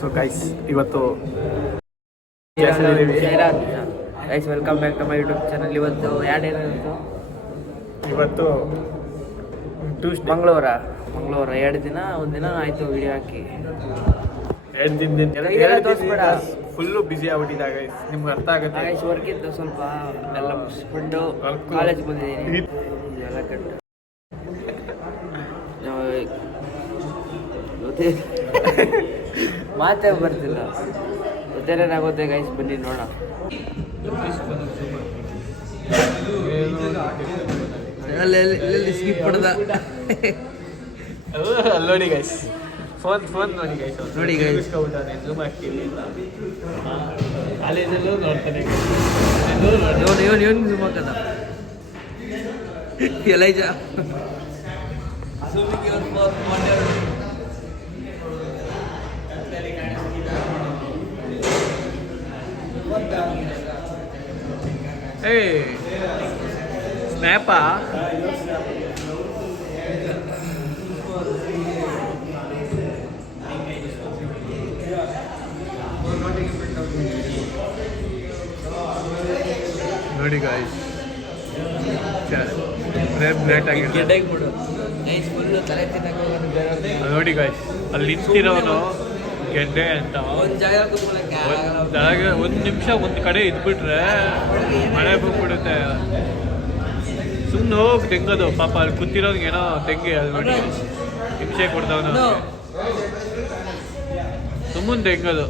So guys ಇವತ್ತು guys welcome back to my YouTube channel. ಇವತ್ತು ಇವತ್ತು ಮಂಗಳವಾರ 2 ದಿನ ಒಂದಿನ ಆಯಿತು ವಿಡಿಯೋ ಹಾಕಿ. 2 ದಿನ ತೋರಿಸ್ಬೇಡ, ಫುಲ್ಲು ಬಿಸಿ ಆಗ್ಬಿಟ್ಟಿದೆ ಗೈಸ್. ನಿಮ್ಗೆ ಅರ್ಥ ಆಗುತ್ತೆ ಗೈಸ್. ವರ್ಕ್ ಇತ್ತು ಸ್ವಲ್ಪ, ಎಲ್ಲ ಮುಗಿಸ್ಕೊಂಡು ಕಾಲೇಜ್ ಬಂದಿದ್ದೀನಿ. ಇದೆಲ್ಲ ಕಟ್ಟು ಮಾತೇ ಬರ್ತಿಲ್ಲ. ಗೊತ್ತೇನಾಗುತ್ತೆ ಗೈಸ್, ಬನ್ನಿ ನೋಡೋಣ. ಸ್ಕಿಪ್ ಪಡ್ದ ನೋಡಿ ಗೈಸ್, ಫೋನ್ ನೋಡಿ ಗೈಸ್, ನೋಡಿ ಗೈಸ್. ಝೂಮ್ ಹಾಕ್ತೀವಿ. ಕಾಲೇಜಲ್ಲೂ ನೋಡ್ತಾನೆ ಇವನ್ ಝೂಮ್ ಹಾಕದ ಎಲೈಜ. ಸ್ನ್ಯಾಪಾ ನೋಡಿ ಗಾಯ್ಸ್, ಲೇಟ್ ಆಗಿದೆ ನೋಡಿ ಗಾಯ್ಸ್. ಅಲ್ಲಿ ನಿಂತಿರೋನು ಗೆಡ್ಡೆ ಅಂತ ಒಂದು ನಿಮಿಷ ಒಂದು ಕಡೆ ಇದ್ಬಿಟ್ರೆ ಮಳೆ ಬಂದ್ಬಿಡುತ್ತೆ. ಸುಮ್ಮನೆ ಹೋಗಿ ತೆಂಗೋದು ಪಾಪ. ಅಲ್ಲಿ ಕೂತಿರೋನ್ಗೆ ಏನೋ ತೆಂಗಿ ಅಲ್ಲಿ ನೋಡಿ ಹಿಂಸೆ ಕೊಡ್ದವನು, ಸುಮ್ಮನೆ ತೆಂಗೋದು.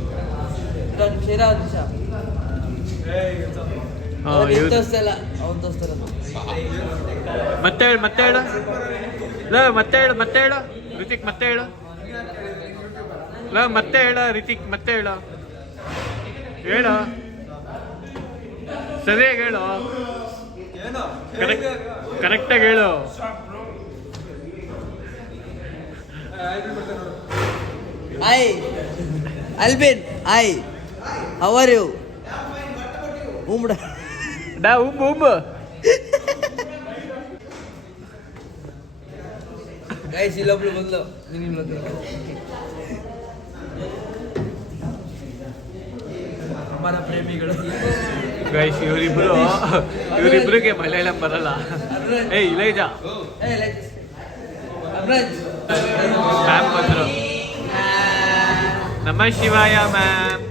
ಮತ್ತೆ ಹೇಳು ಮತ್ತೆ ಹೇಳು ರಿತಿಕ್, ಮತ್ತೆ ಹೇಳು ಮತ್ತೆ ಹೇಳ ರಿತಿಕ್, ಮತ್ತೆ ಹೇಳ ಸರಿಯಾಗಿ ಹೇಳು, ಕರೆಕ್ಟಾಗಿ ಹೇಳು. Hi Albin, hi, how are you? Guys ಇಲ್ಲೊಬ್ಳು ಬಂದು ಅಮ್ಮನ ಪ್ರೇಮಿಗಳು ಗೈಸ್. ಇವರಿಬ್ರಿಗೆ ಮಲಯಾಳಂ ಬರಲ್ಲ. ಇಲೈಜ ಮ್ಯಾಮ್ ಬಂದ್ರು. ನಮ ಶಿವಾಯ ಮ್ಯಾಮ್.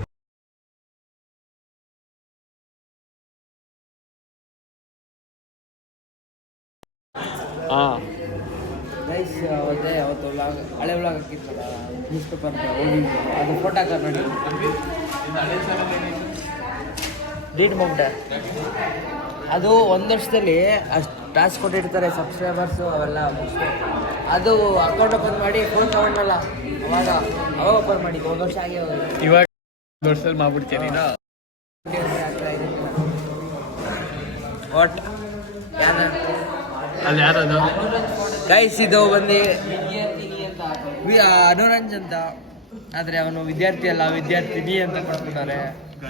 ಗೈಸ್ ಅವತ್ತು ಹಳೆ ವ್ಲಾಗ್ ಹಾಕಿತ್ತಲ್ಲ ನ್ಯೂಸ್ ಪೇಪರ್ ಹೋಗಿದ್ದು, ಅದು ಫೋಟೋ ಹಾಕ ನೋಡಿ. ಡೀಟ್ ಮುಗ್ಡ ಅದು 1 ವರ್ಷದಲ್ಲಿ ಅಷ್ಟು ಟಾಸ್ಕ್ ಕೊಟ್ಟಿರ್ತಾರೆ ಸಬ್ಸ್ಕ್ರೈಬರ್ಸು ಅವೆಲ್ಲ ಮುಗಿಸ್ತು. ಅದು ಅಕೌಂಟ್ ಓಪನ್ ಮಾಡಿ ಫೋನ್ ತಗೊಂಡಲ್ಲ, ಅವಾಗ ಓಪನ್ ಮಾಡಿದ್ದು. 1 ವರ್ಷ ಆಗಿ ಇವಾಗ 1 ವರ್ಷದಲ್ಲಿ ಮಾಡ್ಬಿಡ್ತೀನಿ. ವಾಟ್ ಅಲ್ಲಿ ಯಾರದು ಗೈಸ್? ಇದು ಬಂದು ಅನುರಂಜ್ ಅಂತ, ಆದರೆ ಅವನು ವಿದ್ಯಾರ್ಥಿ ಅಲ್ಲ, ವಿದ್ಯಾರ್ಥಿನಿ ಅಂತ ಕೊಡ್ಬಿಟ್ಟಾರೆ.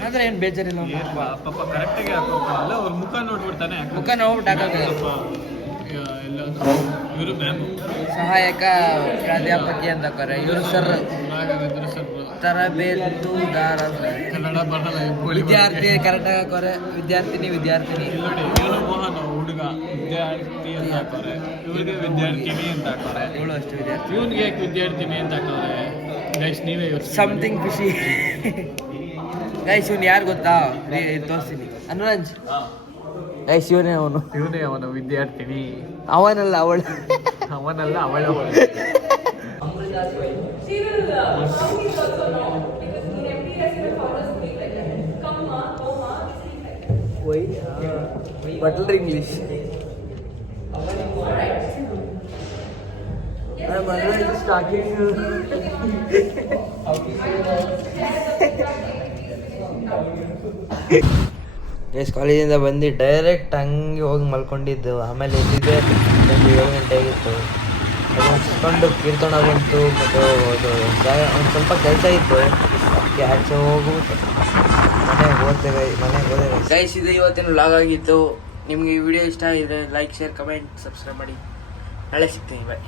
ಆದರೆ ಏನು ಬೇಜಾರಿಲ್ಲ ಪಾಪ. ಕರೆಕ್ಟಾಗಿ ಹಾಕೋಲ್ಲ, ಅವ್ರ ಮುಖ ನೋಡ್ಬಿಡ್ತಾನೆ. ಮುಖ ನೋಡ್ಬಿಟ್ಟು ಹಾಕೋದು. ಇವರು ಮ್ಯಾಮ್ ಸಹಾಯಕ ಪ್ರಾಧ್ಯಾಪಕಿ ಅಂತ ಕರೆ. ಇವರು ಸರ್ ತರಬೇತುದಾರ. ಕನ್ನಡ ಬರಲ್ಲ. ವಿದ್ಯಾರ್ಥಿ ಕರೆಕ್ಟಾಗಿ ಹಾಕೋರೆ. ವಿದ್ಯಾರ್ಥಿನಿ ನೋಡಿ, ಇವನು ಮೋಹನ್ ಹುಡುಗ ವಿದ್ಯಾರ್ಥಿ ಅಂತ ಹಾಕೋರೆ, ಇವ್ರಿಗೆ ವಿದ್ಯಾರ್ಥಿನಿ ಅಂತ ಹಾಕೋರೆ. ಇವಳು ಅಷ್ಟು ವಿದ್ಯಾರ್ಥಿ, ಇವನ್ಗೆ ಯಾಕೆ ವಿದ್ಯಾರ್ಥಿನಿ ಅಂತ ಹಾಕೋರೆ ಗೈಸ್? ನೀವೇ ಸಮಥಿಂಗ್ ಖುಷಿ ಗೈಸ್. ಇವನು ಯಾರು ಗೊತ್ತಾ? ತೋರಿಸ್ತೀನಿ. ಅನುರಂಜ್ ಗೈಸ್, ಇವನೇ ಅವನು ವಿದ್ಯಾರ್ಥಿನಿ. ಅವನಲ್ಲ ಅವಳು. Buttler English. ಗೈಸ್ ಕಾಲೇಜಿಂದ ಬಂದು ಡೈರೆಕ್ಟ್ ಹಂಗೆ ಹೋಗಿ ಮಲ್ಕೊಂಡಿದ್ದು. ಆಮೇಲೆ ಎದ್ದಿದ್ದೆ 7 ಗಂಟೆ ಆಗಿತ್ತು. ಮುಗಿಸ್ಕೊಂಡು ಕೀರ್ತನ ಬಂತು. ಮತ್ತು ಅದು ಒಂದು ಸ್ವಲ್ಪ ಕೆಲಸ ಇತ್ತು, ಆಚೆ ಹೋಗ್ಬಿಟ್ಟು ಮನೆಗೆ ಹೋದೆ ಗೈಸ್. ಇದು ಇವತ್ತಿನ ವ್ಲಾಗ್ ಆಗಿತ್ತು. ನಿಮಗೆ ಈ ವಿಡಿಯೋ ಇಷ್ಟ ಆಗಿದ್ರೆ ಲೈಕ್, ಶೇರ್, ಕಮೆಂಟ್, ಸಬ್ಸ್ಕ್ರೈಬ್ ಮಾಡಿ. ನಾಳೆ ಸಿಗ್ತೀನಿ. ಬಾಯ್.